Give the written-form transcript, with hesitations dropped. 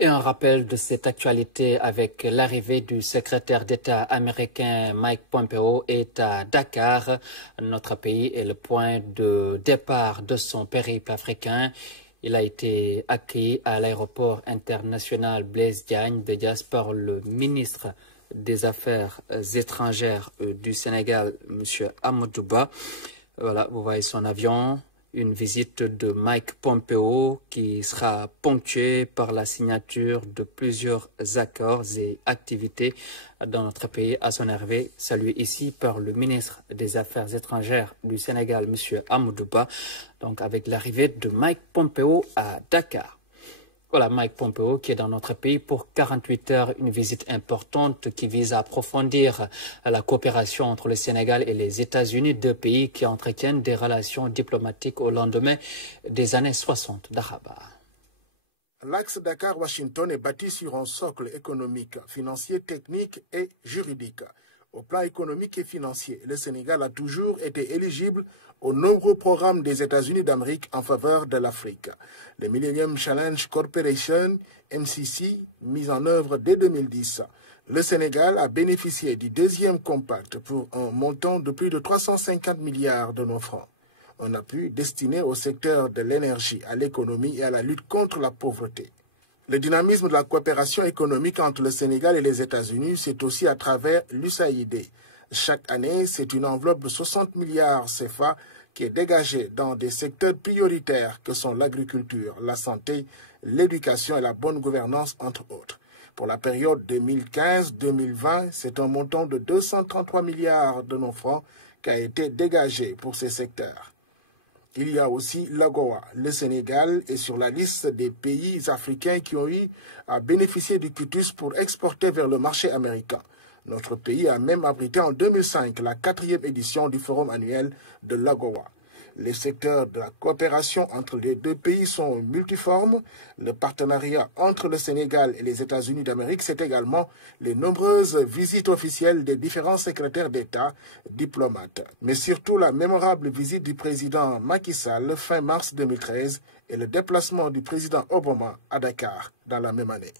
Et un rappel de cette actualité avec l'arrivée du secrétaire d'État américain Mike Pompeo est à Dakar. Notre pays est le point de départ de son périple africain. Il a été accueilli à l'aéroport international Blaise Diagne de Diass par le ministre des Affaires étrangères du Sénégal, M. Amadou Ba. Voilà, vous voyez son avion. Une visite de Mike Pompeo qui sera ponctuée par la signature de plusieurs accords et activités dans notre pays. À son arrivée, salué ici par le ministre des Affaires étrangères du Sénégal, M. Amadou Ba, donc avec l'arrivée de Mike Pompeo à Dakar. Voilà, Mike Pompeo qui est dans notre pays pour 48 heures, une visite importante qui vise à approfondir la coopération entre le Sénégal et les États-Unis, deux pays qui entretiennent des relations diplomatiques au lendemain des années 60 d'Araba. L'axe Dakar-Washington est bâti sur un socle économique, financier, technique et juridique. Au plan économique et financier, le Sénégal a toujours été éligible aux nombreux programmes des États-Unis d'Amérique en faveur de l'Afrique. Le Millennium Challenge Corporation, MCC, mis en œuvre dès 2010. Le Sénégal a bénéficié du deuxième compact pour un montant de plus de 350 milliards de nos francs. Un appui destiné au secteur de l'énergie, à l'économie et à la lutte contre la pauvreté. Le dynamisme de la coopération économique entre le Sénégal et les États-Unis, c'est aussi à travers l'USAID. Chaque année, c'est une enveloppe de 60 milliards CFA qui est dégagée dans des secteurs prioritaires que sont l'agriculture, la santé, l'éducation et la bonne gouvernance, entre autres. Pour la période 2015-2020, c'est un montant de 233 milliards de nos francs qui a été dégagé pour ces secteurs. Il y a aussi l'AGOA. Le Sénégal est sur la liste des pays africains qui ont eu à bénéficier du quitus pour exporter vers le marché américain. Notre pays a même abrité en 2005 la 4e édition du forum annuel de l'AGOA. Les secteurs de la coopération entre les deux pays sont multiformes. Le partenariat entre le Sénégal et les États-Unis d'Amérique, c'est également les nombreuses visites officielles des différents secrétaires d'État, diplomates. Mais surtout la mémorable visite du président Macky Sall fin mars 2013 et le déplacement du président Obama à Dakar dans la même année.